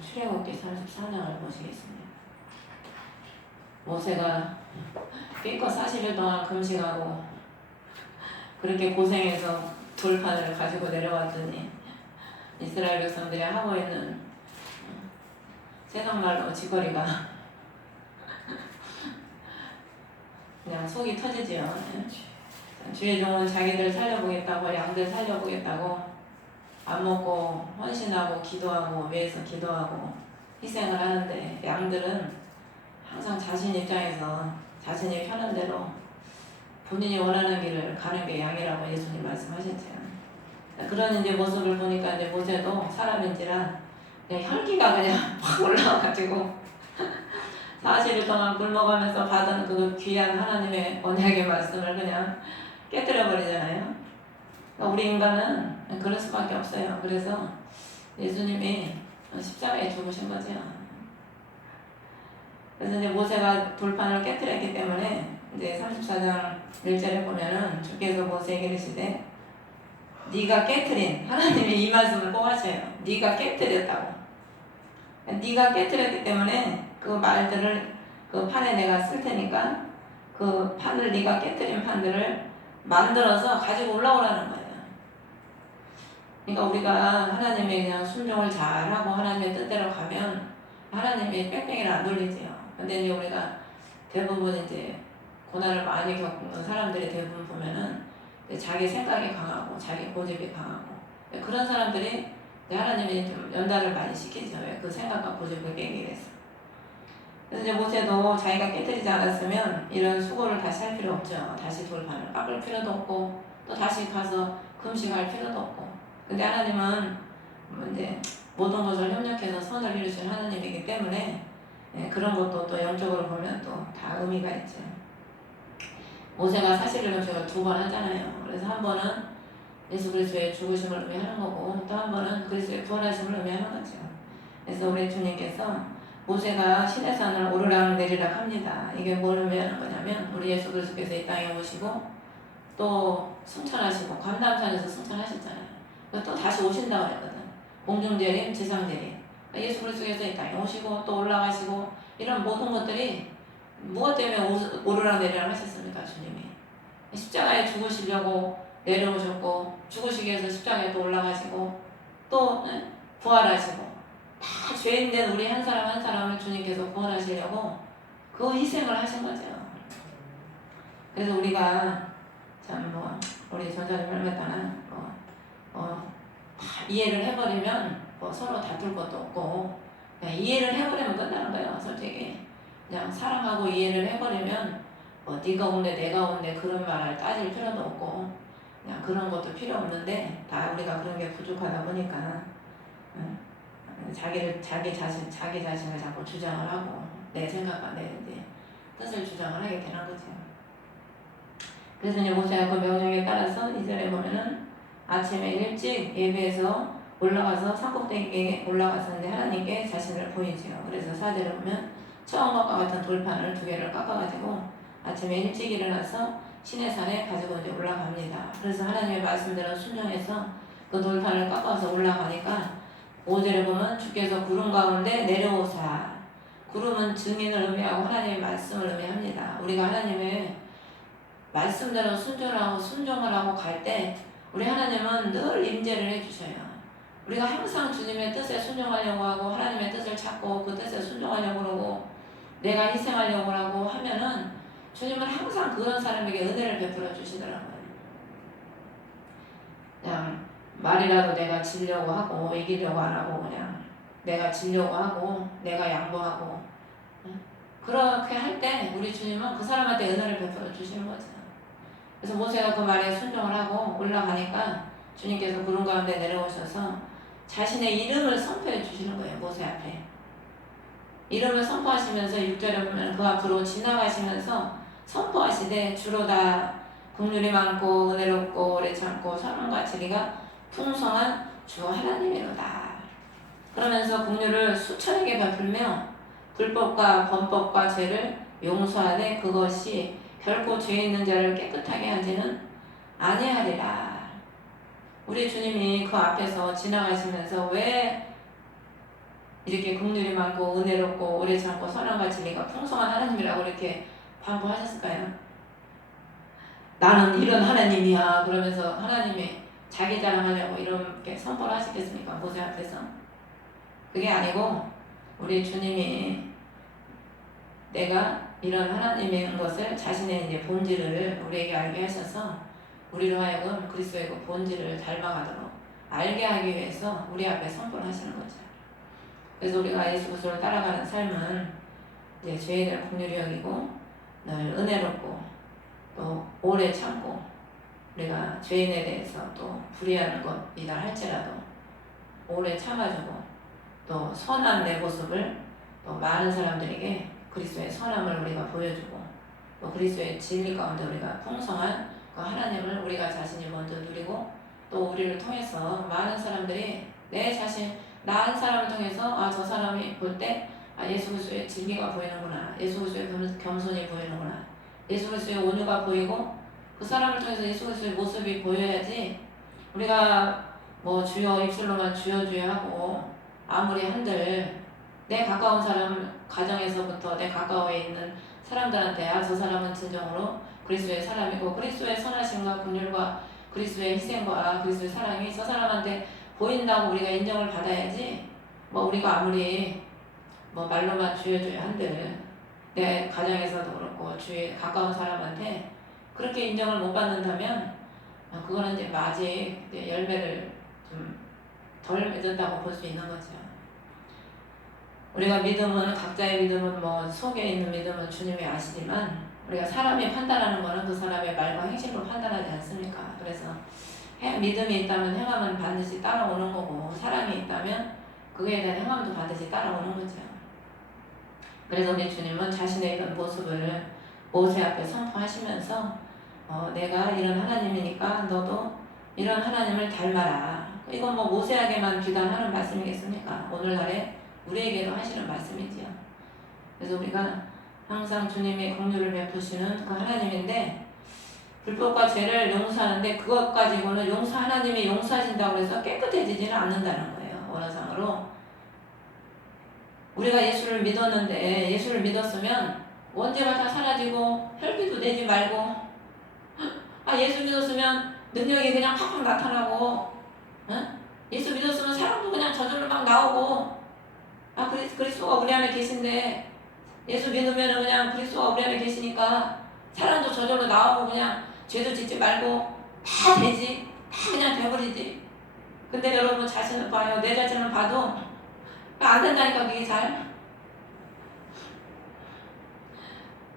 출애굽기 34장을 보시겠습니다. 모세가 꽤 40일 동안 금식하고 그렇게 고생해서 돌판을 가지고 내려왔더니 이스라엘 백성들이 하고 있는 세상말로 짓거리가 그냥 속이 터지지요. 주의 종은 자기들 살려보겠다고, 양들 살려보겠다고 안 먹고 헌신하고 기도하고 매에서 기도하고 희생을 하는데, 양들은 항상 자신 입장에서 자신이 편한 대로 본인이 원하는 길을 가는 게 양이라고 예수님 말씀하셨죠. 그런 이제 모습을 보니까 이제 모세도 사람인지라 그냥 혈기가 그냥 확 올라와가지고 40일 동안 굶어가면서 받은 그 귀한 하나님의 언약의 말씀을 그냥 깨뜨려 버리잖아요. 그러니까 우리 인간은 그럴 수밖에 없어요. 그래서 예수님이 십자가에 죽으신 거죠. 그래서 이제 모세가 돌판을 깨뜨렸기 때문에 이제 34장 1절에 보면은 주께서 모세에게 이르시되 네가 깨뜨린, 하나님이 이 말씀을 꼭 하셔요. 네가 깨뜨렸다고. 네가 깨뜨렸기 때문에 그 말들을 그 판에 내가 쓸 테니까 그 판을, 네가 깨뜨린 판들을 만들어서 가지고 올라오라는 거예요. 그러니까 우리가 하나님의 그냥 순종을 잘하고 하나님의 뜻대로 가면 하나님이 뺑뺑이를 안 돌리지요. 근데 이제 우리가 대부분 이제 고난을 많이 겪는 사람들이 대부분 보면은 자기 생각이 강하고 자기 고집이 강하고 그런 사람들이 하나님이 좀 연달을 많이 시키죠. 그 생각과 고집을 깨기 위해서. 그래서 이제 모세도 자기가 깨뜨리지 않았으면 이런 수고를 다시 할 필요 없죠. 다시 돌판을 깎을 필요도 없고 또 다시 가서 금식할 필요도 없고. 근데 하나님은 이제 모든 것을 협력해서 선을 이루신 하나님이기 때문에 그런 것도 또 영적으로 보면 또 다 의미가 있죠. 모세가 사실을 금식을 2번 하잖아요. 그래서 한 번은 예수 그리스도의 죽으심을 의미하는 거고 또 한 번은 그리스도의 부활하심을 의미하는 거죠. 그래서 우리 주님께서 모세가 시내산을 오르락 내리락 합니다. 이게 뭘 의미하는 거냐면 우리 예수 그리스도께서 이 땅에 오시고 또 승천하시고 감람산에서 승천하셨잖아요. 또 다시 오신다고 했거든. 공중재림, 지상재림. 예수 그리스도께서 이 땅에 오시고 또 올라가시고 이런 모든 것들이 무엇 때문에 오르락 내리락 하셨습니까? 주님이 십자가에 죽으시려고 내려오셨고 죽으시기 위해서 십자가에 또 올라가시고 또 부활하시고 다 죄인된 우리 한 사람 한 사람을 주님께서 구원하시려고 그 희생을 하신 거죠. 그래서 우리가 참 우리 전사님 할매따나 다 이해를 해버리면 서로 다툴 것도 없고 그냥 이해를 해버리면 끝나는 거예요. 솔직히 그냥 사랑하고 이해를 해버리면 네가 온대 내가 온대 그런 말을 따질 필요도 없고 그냥 그런 것도 필요 없는데 다 우리가 그런 게 부족하다 보니까 자기 자신을 자꾸 주장을 하고 내 생각과 내 뜻을 주장을 하게 되는 거죠. 그래서 이제 모세가 그 명령에 따라서 2절에 보면은 아침에 일찍 예배해서 올라가서 산꼭대기에 올라가서 이제 하나님께 자신을 보이지요. 그래서 4절에 보면 처음 것과 같은 돌판을 2개를 깎아가지고 아침에 일찍 일어나서 시내산에 가지고 이제 올라갑니다. 그래서 하나님의 말씀대로 순종해서 그 돌판을 깎아서 올라가니까 5절에 보면 주께서 구름 가운데 내려오사. 구름은 증인을 의미하고 하나님의 말씀을 의미합니다. 우리가 하나님의 말씀대로 순종을 하고 갈 때 우리 하나님은 늘 임재를 해주셔요. 우리가 항상 주님의 뜻에 순종하려고 하고 하나님의 뜻을 찾고 그 뜻에 순종하려고 하고 내가 희생하려고 하고 하면은 주님은 항상 그런 사람에게 은혜를 베풀어 주시더라고요. 그냥 말이라도 내가 지려고 하고 이기려고 안 하고 그냥 내가 지려고 하고 내가 양보하고 그렇게 할 때 우리 주님은 그 사람한테 은혜를 베풀어 주시는 거죠. 그래서 모세가 그 말에 순종을 하고 올라가니까 주님께서 구름 가운데 내려오셔서 자신의 이름을 선포해 주시는 거예요. 모세 앞에 이름을 선포하시면서 6절에 보면 그 앞으로 지나가시면서 선포하시되 주로다 긍휼이 많고 은혜롭고 오래 참고 선함과 진리가 풍성한 주 하나님이로다. 그러면서 긍휼을 수천에게 베풀며 불법과 범법과 죄를 용서하되 그것이 결코 죄 있는 자를 깨끗하게 하지는 아니하리라. 우리 주님이 그 앞에서 지나가시면서 왜 이렇게 긍휼이 많고 은혜롭고 오래 참고 선함과 진리가 풍성한 하나님이라고 이렇게 반복하셨을까요? 나는 이런 하나님이야 그러면서 하나님이 자기 자랑하려고 이렇게 선포를 하시겠습니까? 모세 앞에서. 그게 아니고 우리 주님이 내가 이런 하나님인 것을 자신의 이제 본질을 우리에게 알게 하셔서 우리로 하여금 그리스도의 그 본질을 닮아가도록 알게 하기 위해서 우리 앞에 선포를 하시는 거죠. 그래서 우리가 예수 그리스도를 따라가는 삶은 이제 죄인을 긍휼히 여기고 늘 은혜롭고 또 오래 참고 우리가 죄인에 대해서 또 불의하는 것이다 할지라도 오래 참아주고 또 선한 내 모습을 또 많은 사람들에게 그리스도의 선함을 우리가 보여주고 또 그리스도의 진리 가운데 우리가 풍성한 그 하나님을 우리가 자신이 먼저 누리고 또 우리를 통해서 많은 사람들이 내 자신 나 한 사람을 통해서 저 사람이 볼 때 예수 그리스도의 진리가 보이는구나, 예수 그리스도의 겸손이 보이는구나, 예수 그리스도의 온유가 보이고 그 사람을 통해서 예수 그리스도의 모습이 보여야지 우리가 뭐 주여 입술로만 주여 주여 하고 아무리 한들 내 가까운 사람 가정에서부터 내 가까워에 있는 사람들한테 저 사람은 진정으로 그리스도의 사람이고 그리스도의 선하심과 긍휼과 그리스도의 희생과 그리스도의 사랑이 저 사람한테 보인다고 우리가 인정을 받아야지 뭐 우리가 아무리 뭐 말로만 주여 주여 한들 내 가정에서도 그렇고 주위에 가까운 사람한테 그렇게 인정을 못 받는다면 그거는 이제 아직 이제 열매를 좀 덜 맺었다고 볼 수 있는 거죠. 우리가 믿음은 각자의 믿음은 뭐 속에 있는 믿음은 주님이 아시지만 우리가 사람이 판단하는 거는 그 사람의 말과 행실로 판단하지 않습니까? 그래서 믿음이 있다면 행함은 반드시 따라오는 거고 사랑이 있다면 그거에 대한 행함도 반드시 따라오는 거죠. 그래서 우리 주님은 자신의 이런 모습을 모세 앞에 선포하시면서 내가 이런 하나님이니까 너도 이런 하나님을 닮아라. 이건 뭐 모세에게만 비단하는 말씀이겠습니까? 오늘날에 우리에게도 하시는 말씀이지요. 그래서 우리가 항상 주님의 긍휼을 베푸시는 그 하나님인데 불법과 죄를 용서하는데 그것 가지고는 하나님이 용서하신다고 해서 깨끗해지지는 않는다는 거예요. 원어상으로 우리가 예수를 믿었는데 예수를 믿었으면 원죄가 다 사라지고 혈기도 내지 말고 예수 믿었으면 능력이 그냥 팍팍 나타나고 예수 믿었으면 사랑도 그냥 저절로 막 나오고 그리스도가 우리 안에 계신데 예수 믿으면 그냥 그리스도가 우리 안에 계시니까 사랑도 저절로 나오고 그냥 죄도 짓지 말고 다 되지 다 그냥 돼버리지. 근데 여러분 자신을 봐요. 내 자신을 봐도 안 된다니까 그게 잘.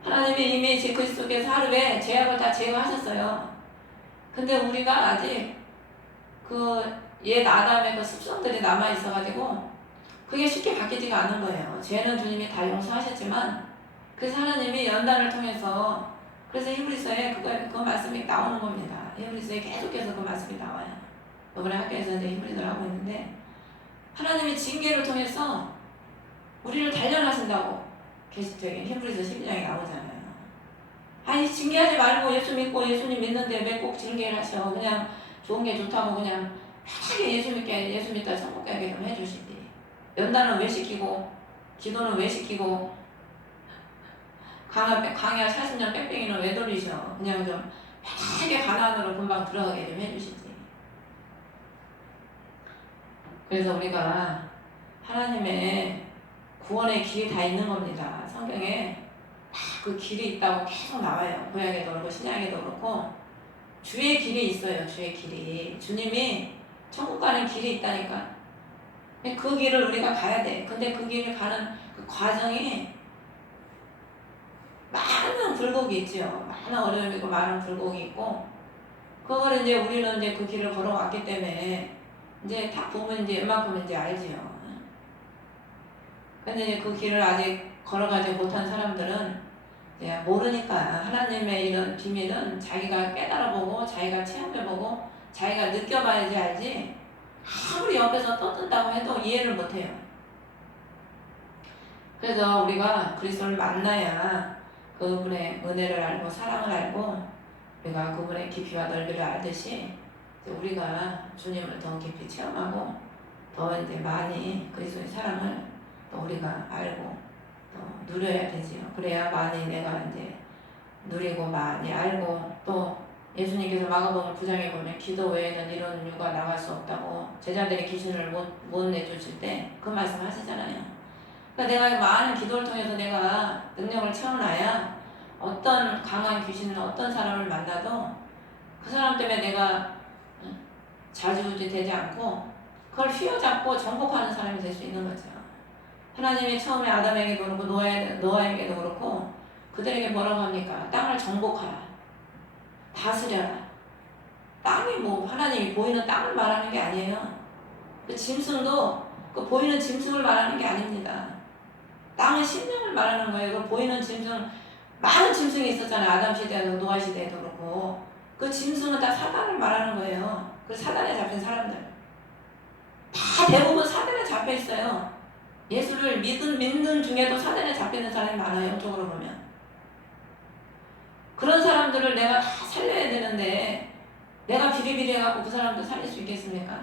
하나님이 이미 그리스도께서 하루에 죄악을 다 제거하셨어요. 근데 우리가 아직 그 옛 아담의 그 습성들이 남아있어가지고 그게 쉽게 바뀌지가 않은 거예요. 죄는 주님이 다 용서하셨지만 그래서 하나님이 연단을 통해서 그래서 히브리서에 그 말씀이 나오는 겁니다. 히브리서에 계속해서 그 말씀이 나와요. 이번에 학교에서 이제 히브리서를 하고 있는데 하나님이 징계를 통해서 우리를 단련하신다고 계시적인 히브리서 12장에 나오잖아요. 징계하지 말고 예수 믿고 예수님 믿는데 왜 꼭 징계를 하셔. 그냥 좋은 게 좋다고 그냥 편하게 예수 믿다 천국가게 좀 해주시지. 연단은 왜 시키고 기도는 왜 시키고 강야 40년 뺑뺑이는 왜 돌리셔. 그냥 좀 편하게 가난으로 금방 들어가게 좀 해주시지. 그래서 우리가 하나님의 구원의 길이 다 있는 겁니다. 성경에 그 길이 있다고 계속 나와요. 구약에도 그렇고 신약에도 그렇고 주의 길이 있어요. 주의 길이. 주님이 천국 가는 길이 있다니까. 그 길을 우리가 가야 돼. 근데 그 길을 가는 그 과정이 많은 굴곡이 있죠. 많은 어려움이 있고 많은 굴곡이 있고 그거를 이제 우리는 이제 그 길을 걸어왔기 때문에 이제 딱 보면 이제 웬만큼 이제 알지요. 근데 이제 그 길을 아직 걸어가지 못한 사람들은 이제 모르니까 하나님의 이런 비밀은 자기가 깨달아보고 자기가 체험해보고 자기가 느껴봐야지 알지 아무리 옆에서 떠든다고 해도 이해를 못해요. 그래서 우리가 그리스도를 만나야 그분의 은혜를 알고 사랑을 알고 우리가 그분의 깊이와 넓이를 알듯이 우리가 주님을 더 깊이 체험하고 더 이제 많이 그리스도의 사랑을 우리가 알고 또 누려야 되지요. 그래야 많이 내가 이제 누리고 많이 알고 또 예수님께서 마가복음 9장에 보면 기도 외에는 이런 유가 나갈 수 없다고 제자들이 귀신을 못 내쫓을 때 그 말씀 하시잖아요. 그러니까 내가 많은 기도를 통해서 내가 능력을 채워놔야 어떤 강한 귀신은 어떤 사람을 만나도 그 사람 때문에 내가 자주되지 않고 그걸 휘어잡고 정복하는 사람이 될 수 있는 거죠. 하나님이 처음에 아담에게도 그렇고 노아에게도 그렇고 그들에게 뭐라고 합니까? 땅을 정복하라. 다스려라. 땅이 뭐 하나님이 보이는 땅을 말하는 게 아니에요. 그 짐승도 그 보이는 짐승을 말하는 게 아닙니다. 땅은 심령을 말하는 거예요. 그 보이는 짐승 많은 짐승이 있었잖아요. 아담 시대에도 노아 시대에도 그렇고 그 짐승은 다 사단을 말하는 거예요. 그 사단에 잡힌 사람들 다 대부분 사단에 잡혀 있어요. 예수를 믿는 중에도 사단에 잡히는 사람이 많아요. 영적으로 보면 그런 사람들을 내가 다 살려야 되는데 내가 비리비리해갖고 그 사람도 살릴 수 있겠습니까?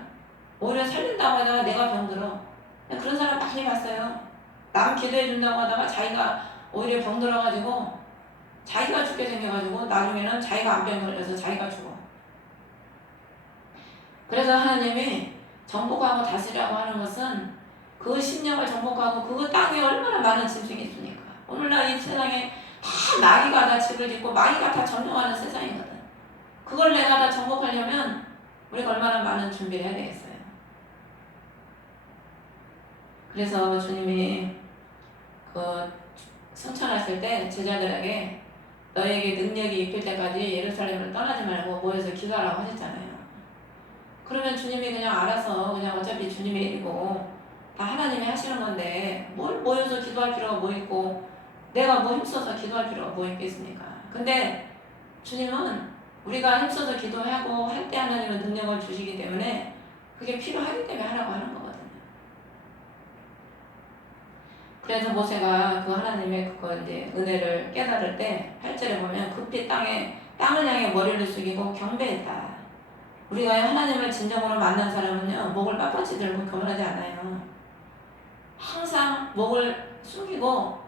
오히려 살린다고 하다가 내가 병들어. 그런 사람 많이 봤어요. 남 기도해준다고 하다가 자기가 오히려 병들어가지고 자기가 죽게 생겨가지고 나중에는 자기가 암병 걸려서 자기가 죽어. 그래서 하나님이 정복하고 다스리라고 하는 것은 그 심령을 정복하고 그 땅에 얼마나 많은 짐승이 있습니까? 오늘날 이 세상에 다 나귀가 다 집을 짓고 마귀가 다 점령하는 세상이거든. 그걸 내가 다 정복하려면 우리가 얼마나 많은 준비를 해야 되겠어요. 그래서 주님이 그 승천하실 때 제자들에게 너에게 능력이 입힐 때까지 예루살렘을 떠나지 말고 모여서 기도하라고 하셨잖아요. 그러면 주님이 그냥 알아서 그냥 어차피 주님의 일이고 다 하나님이 하시는 건데 뭘 모여서 기도할 필요가 뭐 있고 내가 뭐 힘써서 기도할 필요가 뭐 있겠습니까? 근데 주님은 우리가 힘써서 기도하고 할 때 하나님은 능력을 주시기 때문에 그게 필요하기 때문에 하라고 하는 거거든요. 그래서 모세가 그 하나님의 그거 이제 은혜를 깨달을 때 8절에 보면 급히 땅을 향해 머리를 숙이고 경배했다. 우리가 하나님을 진정으로 만난 사람은요 목을 빳빳이 들고 교만하지 않아요. 항상 목을 숙이고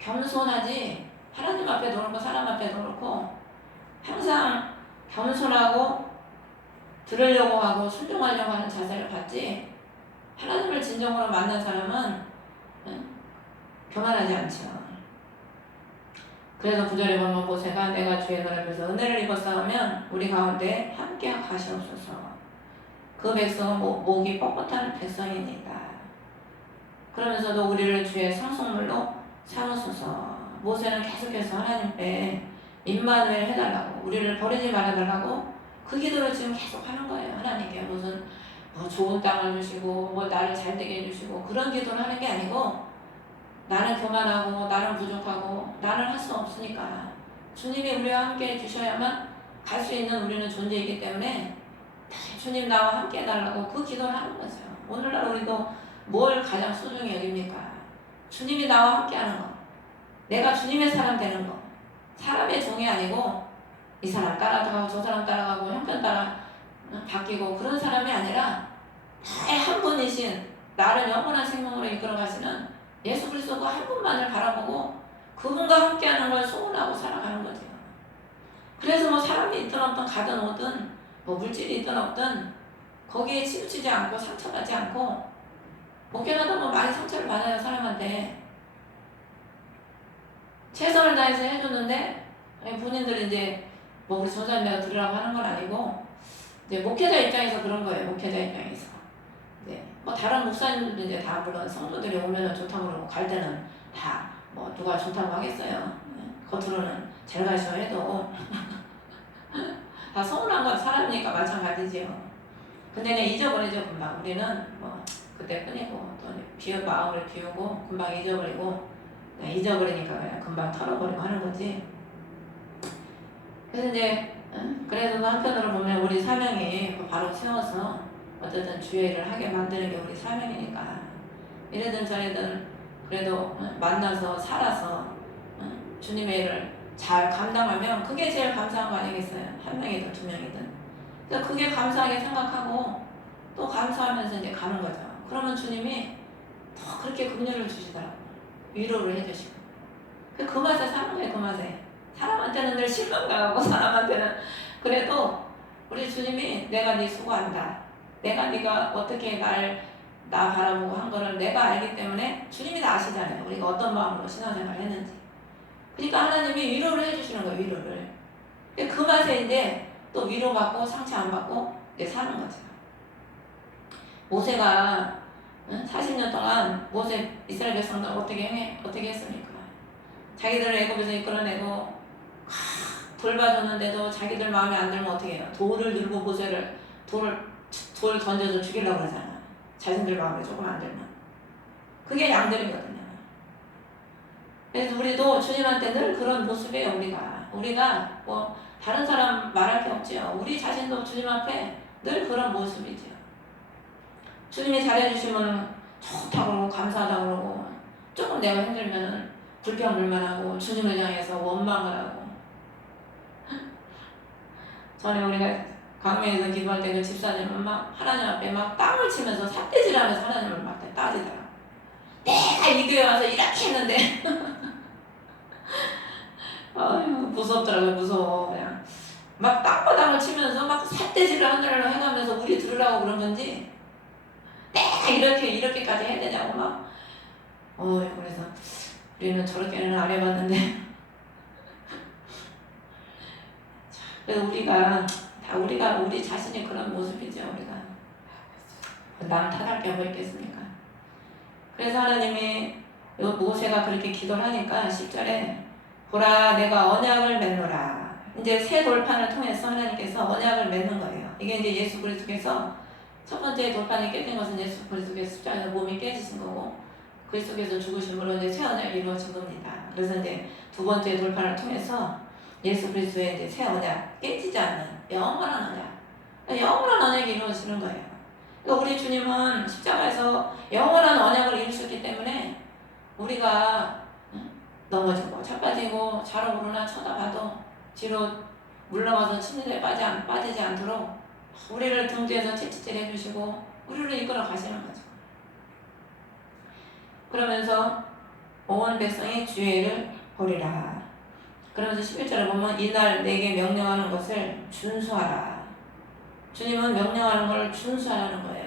겸손하지 하나님 앞에도 그렇고 사람 앞에도 그렇고 항상 겸손하고 들으려고 하고 순종하려고 하는 자세를 갖지 하나님을 진정으로 만난 사람은 교만하지 않죠. 그래서 9절에 보면 모세가 내가 주의 눈 앞에서 은혜를 입었사오면 우리 가운데 함께 가시옵소서. 그 백성은 목이 뻣뻣한 백성입니다. 그러면서도 우리를 주의 상속물로 삼으소서. 모세는 계속해서 하나님께 임마누엘 해달라고 우리를 버리지 말아달라고 그 기도를 지금 계속 하는 거예요. 하나님께 무슨 좋은 땅을 주시고 뭐 나를 잘되게 해주시고 그런 기도를 하는 게 아니고 나는 교만하고 나는 부족하고 나는 할 수 없으니까 주님이 우리와 함께 해주셔야만 갈 수 있는 우리는 존재이기 때문에 주님 나와 함께 해달라고 그 기도를 하는 거죠. 오늘날 우리도 뭘 가장 소중히 여깁니까? 주님이 나와 함께 하는 거. 내가 주님의 사람 되는 거. 사람의 종이 아니고 이 사람 따라가고 저 사람 따라가고 형편 따라 바뀌고 그런 사람이 아니라 나의 한 분이신 나를 영원한 생명으로 이끌어 가시는 예수 그리스도 그 한 분만을 바라보고 그분과 함께하는 걸 소원하고 살아가는 거죠. 그래서 뭐 사람이 있든 없든 가든 오든 뭐 물질이 있든 없든 거기에 치우치지 않고 상처받지 않고 목회자도 뭐 많이 상처를 받아요. 사람한테 최선을 다해서 해줬는데 본인들이 이제 뭐 우리 전사님네가 들으라고 하는 건 아니고 이제 목회자 입장에서 그런 거예요. 목회자 입장에서 뭐 다른 목사님들도 이제 다 물론 성도들이 오면은 좋다고 그러고 갈 때는 다 뭐 누가 좋다고 하겠어요. 겉으로는 잘 가셔 해도 다 서운한 건 사람이니까 마찬가지지요. 근데 그냥 잊어버리죠 금방. 우리는 뭐 그때뿐이고 또 마음을 비우고 금방 잊어버리고 잊어버리니까 그냥 금방 털어버리고 하는 거지. 그래서 이제 그래도 한편으로 보면 우리 사명이 바로 세워서 어쨌든 주의 일을 하게 만드는 게 우리 사명이니까 이래든 저래든 그래도 만나서 살아서 주님의 일을 잘 감당하면 그게 제일 감사한 거 아니겠어요? 한 명이든 두 명이든. 그래서 그게 감사하게 생각하고 또 감사하면서 이제 가는 거죠. 그러면 주님이 더 그렇게 긍휼을 주시더라고요. 위로를 해주시고. 그 맛에 사는 거예요. 그 맛에. 사람한테는 늘 실망당하고 사람한테는 그래도 우리 주님이 내가 네 수고한다. 내가 네가 어떻게 나 바라보고 한 거를 내가 알기 때문에 주님이 다 아시잖아요. 우리가 어떤 마음으로 신앙생활을 했는지. 그러니까 하나님이 위로를 해주시는 거예요. 위로를. 그 맛에 이제 또 위로받고 상처 안 받고 이제 사는 거죠. 모세가 40년 동안 이스라엘 백성들 어떻게 했습니까? 자기들을 애굽에서 이끌어내고 돌봐줬는데도 자기들 마음에 안 들면 어떻게 해요? 돌을 들고 돌 던져서 죽이려고 그러잖아. 자신들 마음에 조금 안 들면. 그게 양들이거든요. 그래서 우리도 주님한테 늘 그런 모습이에요. 우리가 뭐 다른 사람 말할 게 없지요. 우리 자신도 주님 앞에 늘 그런 모습이죠. 주님이 잘해주시면 좋다고 그러고 감사하다고 그러고 조금 내가 힘들면 불평불만하고 주님을 향해서 원망을 하고. 전에 우리가 강릉에서 기도할 때 그 집사님은 막 하나님 앞에 막 땅을 치면서 삿대질하면서 하나님을 막 따지더라. 내가 이 교회 와서 이렇게 했는데 아유 무섭더라고요. 무서워. 그냥 막 땅바닥을 치면서 막 삿대질을 하늘로 해가면서 우리 들으라고 그런 건지 내가 이렇게까지 해야 되냐고 막 그래서 우리는 저렇게는 안 해봤는데 그래서 우리 자신이 그런 모습이죠. 우리가 남 탓할 게 뭐 있겠습니까? 그래서 하나님이 모세가 그렇게 기도를 하니까 10절에 보라 내가 언약을 맺노라. 이제 새 돌판을 통해서 하나님께서 언약을 맺는 거예요. 이게 이제 예수 그리스도께서 첫 번째 돌판이 깨진 것은 예수 그리스도께서 십자가에서 몸이 깨지신 거고 그리스도께서 죽으심으로 이제 새 언약이 이루어진 겁니다. 그래서 이제 두 번째 돌판을 통해서 예수 그리스도의 이제 새 언약, 깨지지 않는 영원한 언약, 영원한 언약이 이루어지는 거예요. 그러니까 우리 주님은 십자가에서 영원한 언약을 이루셨기 때문에 우리가 넘어지고 자빠지고 자로 오르나 쳐다봐도 뒤로 물러가서 침실에 빠지지 않도록 우리를 등 뒤에서 채찍질 해주시고 우리를 이끌어 가시는 거죠. 그러면서 온 백성이 주의를 보리라. 그러면서 11절에 보면 이날 내게 명령하는 것을 준수하라. 주님은 명령하는 걸 준수하라는 거예요.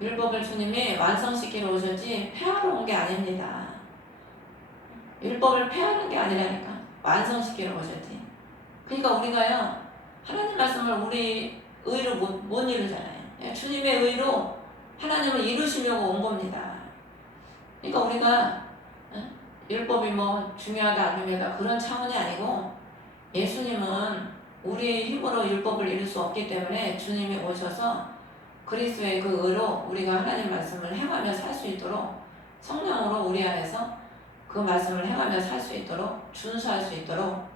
율법을 주님이 완성시키러 오셨지 폐하러 온 게 아닙니다. 율법을 폐하는 게 아니라니까 완성시키러 오셨지. 그러니까 우리가요 하나님 말씀을 우리 의로 못 이루잖아요. 주님의 의로 하나님을 이루시려고 온 겁니다. 그러니까 우리가 율법이 뭐 중요하다 안 중요하다 그런 차원이 아니고 예수님은 우리의 힘으로 율법을 이룰 수 없기 때문에 주님이 오셔서 그리스도의 그 의로 우리가 하나님 말씀을 행하며 살 수 있도록 성령으로 우리 안에서 그 말씀을 행하며 살 수 있도록 준수할 수 있도록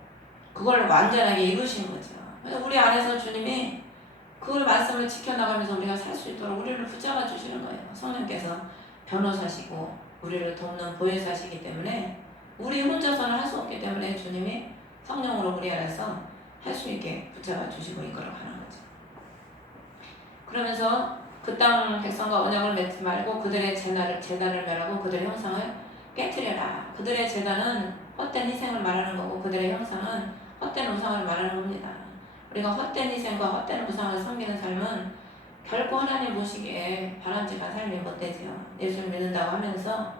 그걸 완전하게 이루신 거죠. 그래서 우리 안에서 주님이 그 말씀을 지켜나가면서 우리가 살 수 있도록 우리를 붙잡아 주시는 거예요. 성령께서 변호사시고 우리를 돕는 보혜사시기 때문에 우리 혼자서는 할 수 없기 때문에 주님이 성령으로 우리 안에서 할 수 있게 붙잡아 주시고 이끌어 가는 거죠. 그러면서 그 땅 백성과 언약을 맺지 말고 그들의 제단을 멸하고 그들의 형상을 깨트려라. 그들의 제단은 헛된 희생을 말하는 거고 그들의 형상은 헛된 우상을 말하는 겁니다. 우리가 헛된 희생과 헛된 우상을 섬기는 삶은 결코 하나님 보시기에 바람직한 삶이 못 되지요. 예수를 믿는다고 하면서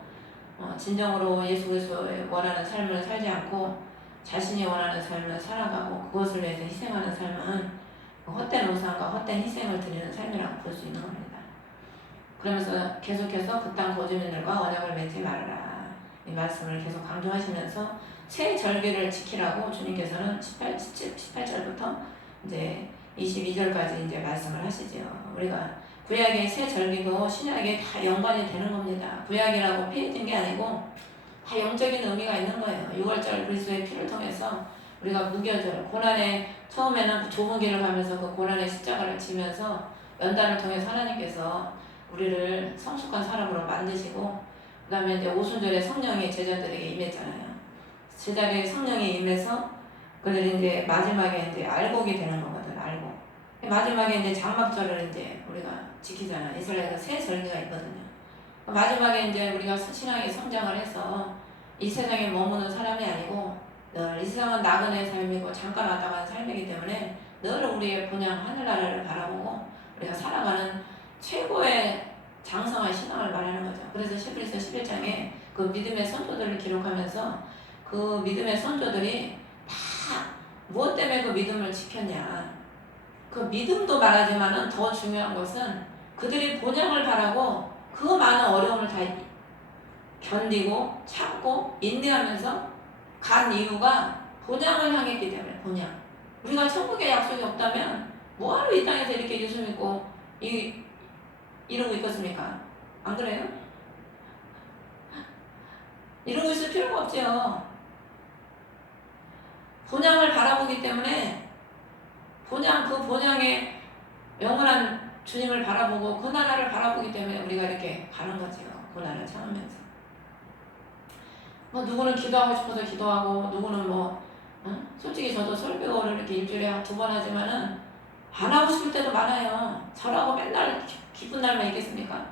진정으로 예수 그리스도의 원하는 삶을 살지 않고 자신이 원하는 삶을 살아가고 그것을 위해서 희생하는 삶은 헛된 우상과 헛된 희생을 드리는 삶이라고 볼 수 있는 겁니다. 그러면서 계속해서 그 땅 거주민들과 언약을 맺지 말아라. 이 말씀을 계속 강조하시면서 새 절기를 지키라고 주님께서는 18절부터 이제 22절까지 이제 말씀을 하시죠. 우리가 구약의 새 절기도 신약에 다 연관이 되는 겁니다. 구약이라고 폐해진 게 아니고 다 영적인 의미가 있는 거예요. 6월절 그리스도의 피를 통해서 우리가 무교절, 고난의 처음에는 좁은 길을 가면서 그 고난의 십자가를 지면서 연단을 통해서 하나님께서 우리를 성숙한 사람으로 만드시고 그 다음에 이제 오순절에 성령이 제자들에게 임했잖아요. 제자들에게 성령이 임해서 그들이 이제 마지막에 이제 알곡이 되는 거거든. 알곡. 마지막에 이제 장막절을 이제 우리가 지키잖아. 이스라엘에서 새 절기가 있거든요. 마지막에 이제 우리가 신앙의 성장을 해서 이 세상에 머무는 사람이 아니고 늘 이 세상은 나그네 삶이고 잠깐 왔다 가는 삶이기 때문에 늘 우리의 본향 하늘나라를 바라보고 우리가 살아가는 최고의 장성한 신앙을 말하는 거죠. 그래서 히브리서 11장에 그 믿음의 선조들을 기록하면서 그 믿음의 선조들이 다 무엇 때문에 그 믿음을 지켰냐. 그 믿음도 말하지만은 더 중요한 것은 그들이 본향을 바라고 그 많은 어려움을 다 견디고 참고 인내하면서 간 이유가 본향을 향했기 때문에. 본향. 우리가 천국의 약속이 없다면 뭐하러 이 땅에서 이렇게 예수 믿고 이러고 있겠습니까? 안 그래요? 이러고 있을 필요가 없죠. 본향을 바라보기 때문에 그 본향의 영원한 주님을 바라보고 그 나라를 바라보기 때문에 우리가 이렇게 가는 거지요. 그 나라를 참으면서. 뭐 누구는 기도하고 싶어서 기도하고 누구는 솔직히 저도 설교를 이렇게 일주일에 2번 하지만은 안 하고 싶을 때도 많아요. 저라고 맨날 기쁜 날만 있겠습니까?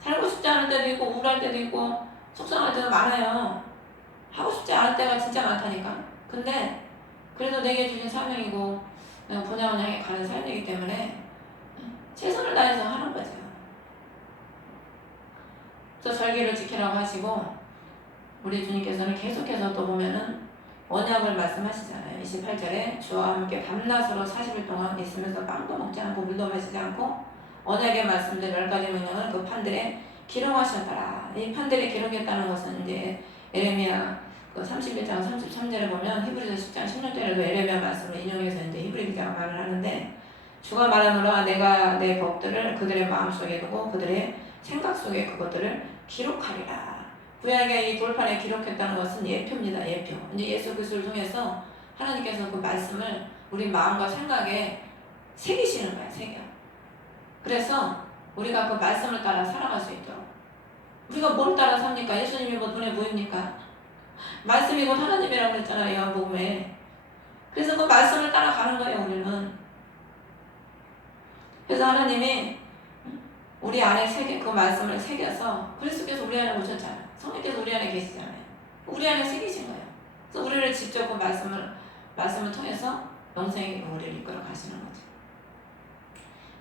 살고 싶지 않을 때도 있고 우울할 때도 있고 속상할 때도 많아요. 하고 싶지 않을 때가 진짜 많다니까. 근데 그래도 내게 주신 사명이고 내가 본향을 향해 가는 삶이기 때문에 최선을 다해서 하는 거죠. 또 절기를 지키라고 하시고 우리 주님께서는 계속해서 또 보면은 언약을 말씀하시잖아요. 28절에 주와 함께 밤낮으로 40일 동안 있으면서 빵도 먹지 않고 물도 마시지 않고 언약의 말씀들 10가지 명령을 그 판들에 기록하셨더라. 이 판들에 기록했다는 것은 이제 에레미야 그 31장 33절에 보면 히브리서 10장 16절에도 에레미야 말씀을 인용해서 이제 히브리 기자가 말을 하는데 주가 말하노라 내가 내 법들을 그들의 마음속에 두고 그들의 생각 속에 그것들을 기록하리라. 구약의 이 돌판에 기록했다는 것은 예표입니다. 예표. 이제 예수 그리스도를 통해서 하나님께서 그 말씀을 우리 마음과 생각에 새기시는 거야. 새겨. 그래서 우리가 그 말씀을 따라 살아갈 수 있도록. 우리가 뭘 따라 삽니까? 예수님이 뭐 눈에 보입니까? 말씀이 곧 하나님이라고 그랬잖아요. 요한복음에. 그래서 그 말씀을 따라가는 거예요. 우리는. 그래서 하나님이 우리 안에 그 말씀을 새겨서 그리스도께서 우리 안에 오셨잖아요. 성령께서 우리 안에 계시잖아요. 우리 안에 새기신 거예요. 그래서 우리를 직접 그 말씀을 통해서 영생의 우리를 이끌어 가시는 거죠.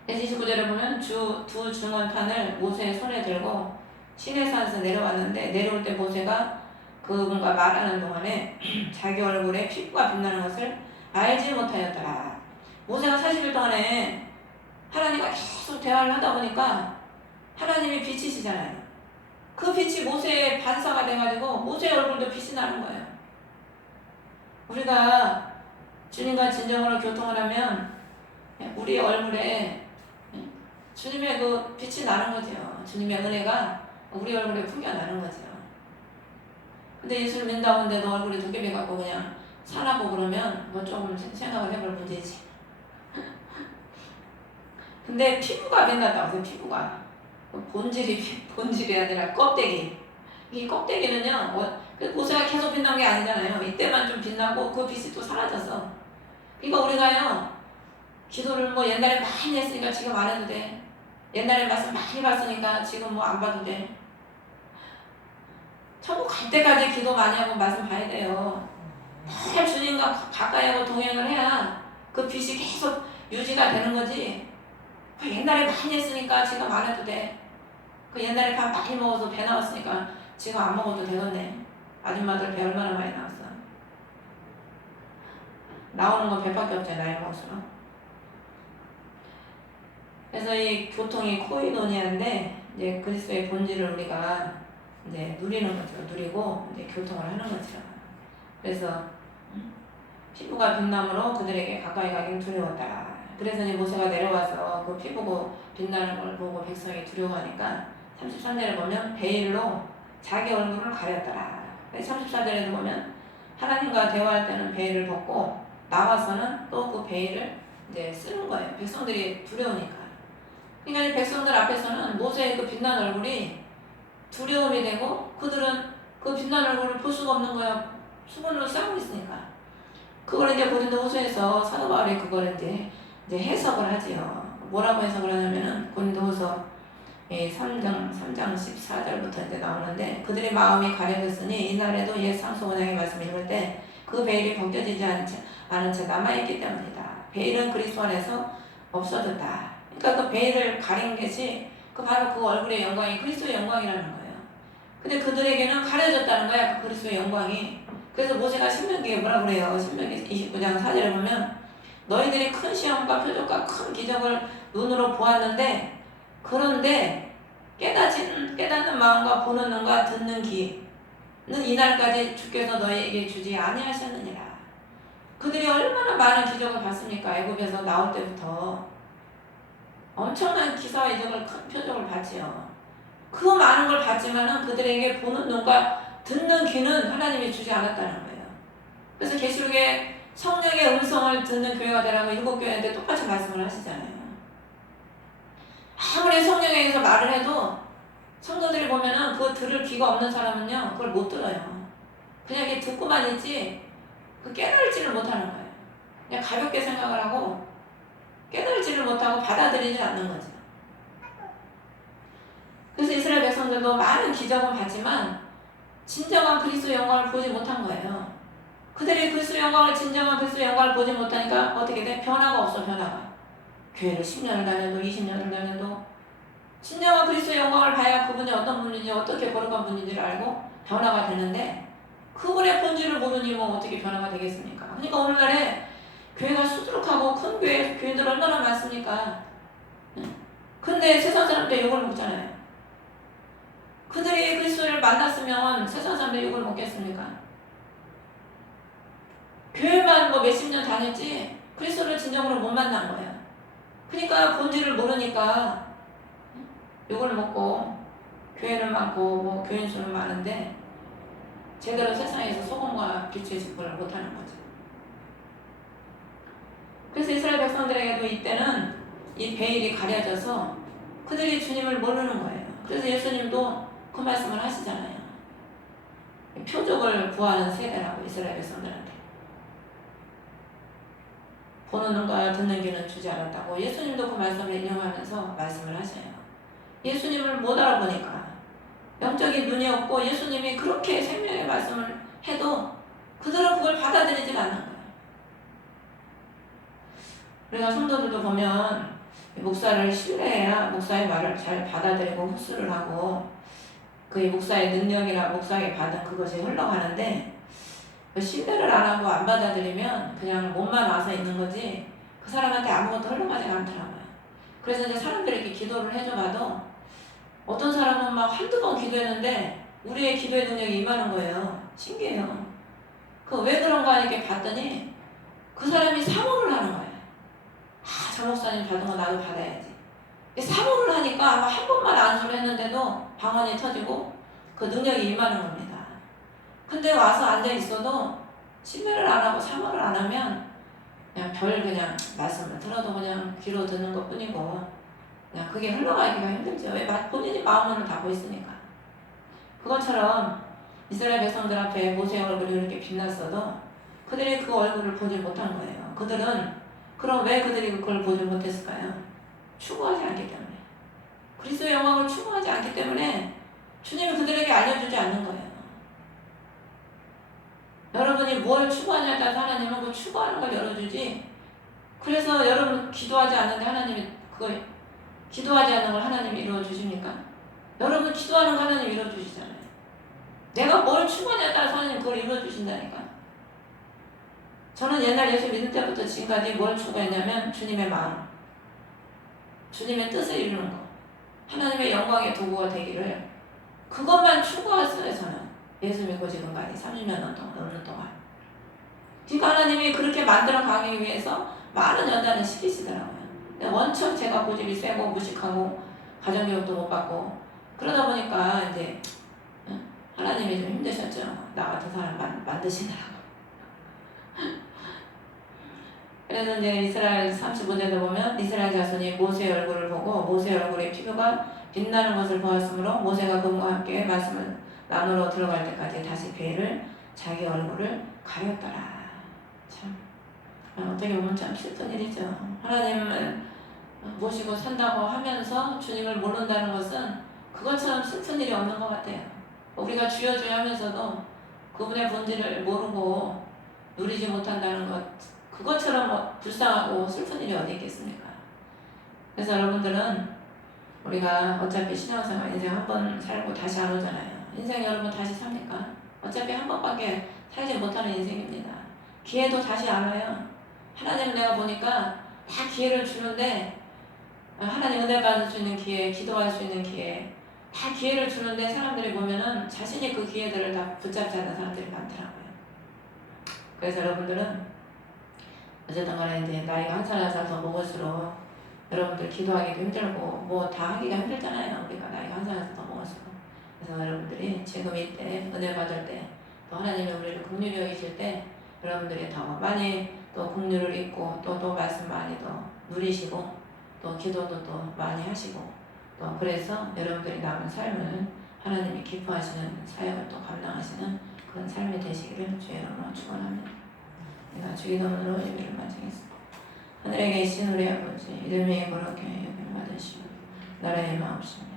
29절에 보면 두 중원판을 모세의 손에 들고 시내산에서 내려왔는데 내려올 때 모세가 그분과 말하는 동안에 자기 얼굴에 피부가 빛나는 것을 알지 못하였더라. 모세가 40일 동안에 하나님과 계속 대화를 하다 보니까 하나님이 빛이시잖아요. 그 빛이 모세의 반사가 돼가지고 모세의 얼굴도 빛이 나는 거예요. 우리가 주님과 진정으로 교통을 하면 우리 얼굴에 주님의 그 빛이 나는 거죠. 주님의 은혜가 우리 얼굴에 풍겨나는 거죠. 근데 예수를 믿는다고 하는데 너 얼굴이 도깨비 같고 그냥 사나고 그러면 뭐 조금 생각을 해볼 문제지. 근데 피부가 빛난다고 해서 피부가 본질이 아니라 껍데기. 이 껍데기는요, 모세가 계속 빛난 게 아니잖아요. 이때만 좀 빛나고 그 빛이 또 사라졌어. 그러니까 우리가요, 기도를 뭐 옛날에 많이 했으니까 지금 안 해도 돼. 옛날에 말씀 많이 봤으니까 지금 뭐 안 봐도 돼. 천국 갈 때까지 기도 많이 하고 말씀 봐야 돼요. 늘 주님과 가까이 하고 동행을 해야 그 빛이 계속 유지가 되는 거지. 옛날에 많이 했으니까 지금 안 해도 돼. 그 옛날에 밥 많이 먹어서 배 나왔으니까 지금 안 먹어도 되겠네. 아줌마들 배 얼마나 많이 나왔어. 나오는 건 배밖에 없잖아. 나이 먹을수록. 그래서 이 교통이 코이노니아인데 이제 그리스도의 본질을 우리가 이제 누리는 거죠. 누리고 이제 교통을 하는 거죠. 그래서 피부가 빛남으로 그들에게 가까이 가긴 두려웠다. 그래서 이제 모세가 내려와서 그 피부고 빛나는 걸 보고 백성이 두려워하니까 33절에 보면 베일로 자기 얼굴을 가렸더라. 34절에도 보면 하나님과 대화할 때는 베일을 벗고 나와서는 또 그 베일을 이제 쓰는 거예요. 백성들이 두려우니까. 그러니까 이 백성들 앞에서는 모세의 그 빛난 얼굴이 두려움이 되고 그들은 그 빛난 얼굴을 볼 수가 없는 거야. 수건으로 싸고 있으니까. 그걸 이제 고린도후서에서 사도 바울이 그걸 이제 해석을 하지요. 뭐라고 해석을 하냐면은 고린도후서 이 3장 14절부터 이제 나오는데 그들의 마음이 가려졌으니 이날에도 옛 상수원장의 말씀을 읽을 때 그 베일이 벗겨지지 않은 채 남아있기 때문이다. 베일은 그리스도 안에서 없어졌다. 그러니까 그 베일을 가린 것이 바로 그 얼굴의 영광이 그리스도의 영광이라는 거예요. 근데 그들에게는 가려졌다는 거야, 그 그리스도의 영광이. 그래서 모세가 신명기에 뭐라 그래요? 신명기 29장 4절에 보면 너희들이 큰 시험과 표적과 큰 기적을 눈으로 보았는데 그런데 깨닫는 마음과 보는 눈과 듣는 귀는 이날까지 주께서 너희에게 주지 아니하셨느니라. 그들이 얼마나 많은 기적을 봤습니까? 애굽에서 나올 때부터 엄청난 기사와 이적을 큰 표적을 봤지요. 그 많은 걸 봤지만은 그들에게 보는 눈과 듣는 귀는 하나님이 주지 않았다는 거예요. 그래서 계시록에 성령의 음성을 듣는 교회가 되라고 7교회인데 똑같이 말씀을 하시잖아요. 아무리 성령에 의해서 말을 해도 성도들이 보면은 그거 들을 귀가 없는 사람은요 그걸 못 들어요. 그냥 이렇게 듣고만 있지 그 깨달지를 못하는 거예요. 그냥 가볍게 생각을 하고 깨달지를 못하고 받아들이지 않는 거죠. 그래서 이스라엘 백성들도 많은 기적은 봤지만 진정한 그리스도의 영광을 보지 못한 거예요. 그들이 그리스도의 영광을 진정한 그리스도의 영광을 보지 못하니까 어떻게 돼? 변화가 없어. 변화가. 교회를 10년을 다녀도 20년을 다녀도 진정한 그리스도의 영광을 봐야 그분이 어떤 분인지 어떻게 거룩한 분인지를 알고 변화가 되는데 그분의 본질을 모르니 뭐 어떻게 변화가 되겠습니까? 그러니까 오늘날에 교회가 수두룩하고 큰 교회들 얼마나 많습니까? 근데 세상 사람들 욕을 먹잖아요. 그들이 그리스도를 만났으면 세상 사람들 욕을 먹겠습니까? 교회만 뭐 몇십 년 다녔지 그리스도를 진정으로 못 만난 거예요. 그러니까 본질을 모르니까 욕을 먹고 교회는 많고 뭐 교인 수는 많은데 제대로 세상에서 소금과 빛의 직분을 못하는 거죠. 그래서 이스라엘 백성들에게도 이때는 이 베일이 가려져서 그들이 주님을 모르는 거예요. 그래서 예수님도 그 말씀을 하시잖아요. 표적을 구하는 세대라고 이스라엘 백성들한테. 보는 눈과 듣는 귀는 주지 않았다고 예수님도 그 말씀을 인용하면서 말씀을 하셔요. 예수님을 못 알아보니까 영적인 눈이 없고 예수님이 그렇게 생명의 말씀을 해도 그들은 그걸 받아들이지 않는 거예요. 우리가 성도들도 보면 목사를 신뢰해야 목사의 말을 잘 받아들이고 흡수를 하고 그 목사의 능력이나 목사에게 받은 그것이 흘러가는데 신뢰를 안 하고 안 받아들이면 그냥 몸만 와서 있는 거지 그 사람한테 아무것도 흘러가지가 않더라고요. 그래서 이제 사람들이 이렇게 기도를 해줘봐도 어떤 사람은 막 한두 번 기도했는데 우리의 기도의 능력이 임하는 거예요. 신기해요. 그 왜 그런가 이렇게 봤더니 그 사람이 사모를 하는 거예요. 아, 저 목사님 받은 거 나도 받아야지. 사모를 하니까 아마 한 번만 안수를 했는데도 방언이 터지고 그 능력이 임하는 겁니다. 근데 와서 앉아있어도 신뢰를 안 하고 사모를 안 하면 그냥 말씀을 들어도 그냥 귀로 듣는 것 뿐이고 그냥 그게 흘러가기가 힘들죠. 왜? 본인이 마음으로 닫고 있으니까. 그것처럼 이스라엘 백성들 앞에 모세의 얼굴이 이렇게 빛났어도 그들이 그 얼굴을 보지 못한 거예요. 그럼 왜 그들이 그걸 보지 못했을까요? 추구하지 않기 때문에. 그리스도의 영광을 추구하지 않기 때문에 주님이 그들에게 알려주지 않는 거예요. 여러분이 뭘 추구하냐에 따라서 하나님은 그 추구하는 걸 열어주지. 그래서 여러분 기도하지 않는데 하나님이 기도하지 않는 걸 하나님이 이루어주십니까? 여러분 기도하는 거 하나님이 이루어주시잖아요. 내가 뭘 추구하냐에 따라서 하나님 그걸 이루어주신다니까. 저는 옛날 예수 믿을 때부터 지금까지 뭘 추구했냐면 주님의 마음, 주님의 뜻을 이루는 거, 하나님의 영광의 도구가 되기를 그것만 추구했어요. 저는 예수 믿고 지금까지 30년 넘는 동안. 그러니까 하나님이 그렇게 만들어 가기 위해서 많은 연단을 시키시더라고요. 원천 제가 고집이 세고 무식하고 가정교육도 못 받고 그러다 보니까 이제 하나님이 좀 힘드셨죠. 나 같은 사람 만드시느라고. 그래서 이제 이스라엘 35절에 보면 이스라엘 자손이 모세의 얼굴을 보고 모세의 얼굴의 피부가 빛나는 것을 보았으므로 모세가 그분과 함께 말씀을 나누러 들어갈 때까지 다시 베일을 자기 얼굴을 가렸더라. 참 어떻게 보면 참 슬픈 일이죠. 하나님은 모시고 산다고 하면서 주님을 모른다는 것은 그것처럼 슬픈 일이 없는 것 같아요. 우리가 주여 주여 하면서도 그분의 본질을 모르고 누리지 못한다는 것, 그것처럼 불쌍하고 슬픈 일이 어디 있겠습니까? 그래서 여러분들은 우리가 어차피 신앙생활 인생 한 번 살고 다시 안 오잖아요. 인생 여러분 다시 삽니까? 어차피 한 번밖에 살지 못하는 인생입니다. 기회도 다시 안 와요. 하나님 내가 보니까 다 기회를 주는데, 하나님 은혜 받을 수 있는 기회, 기도할 수 있는 기회, 다 기회를 주는데 사람들이 보면은 자신이 그 기회들을 다 붙잡지 않는 사람들이 많더라고요. 그래서 여러분들은 어쨌든 간에 이제 나이가 한 살 한 살 더 먹을수록 여러분들 기도하기도 힘들고 뭐 다 하기가 힘들잖아요. 우리가 나이가 한 살 한 살 더 먹을수록. 그래서 여러분들이 지금 이때 은혜 받을 때, 또 하나님이 우리를 긍휼히 여기실 때 여러분들이 더 많이 또 긍휼을 입고 또 말씀 많이 더 누리시고 또 기도도 또 많이 하시고 또 그래서 여러분들이 남은 삶을 하나님이 기뻐하시는 사역을 또 감당하시는 그런 삶이 되시기를 주의 이름으로 축원합니다. 내가 주기도문으로 예배를 마치겠습니다. 하늘에 계신 우리 아버지, 이름이 거룩해 여김 받으시고 나라의 마옵시며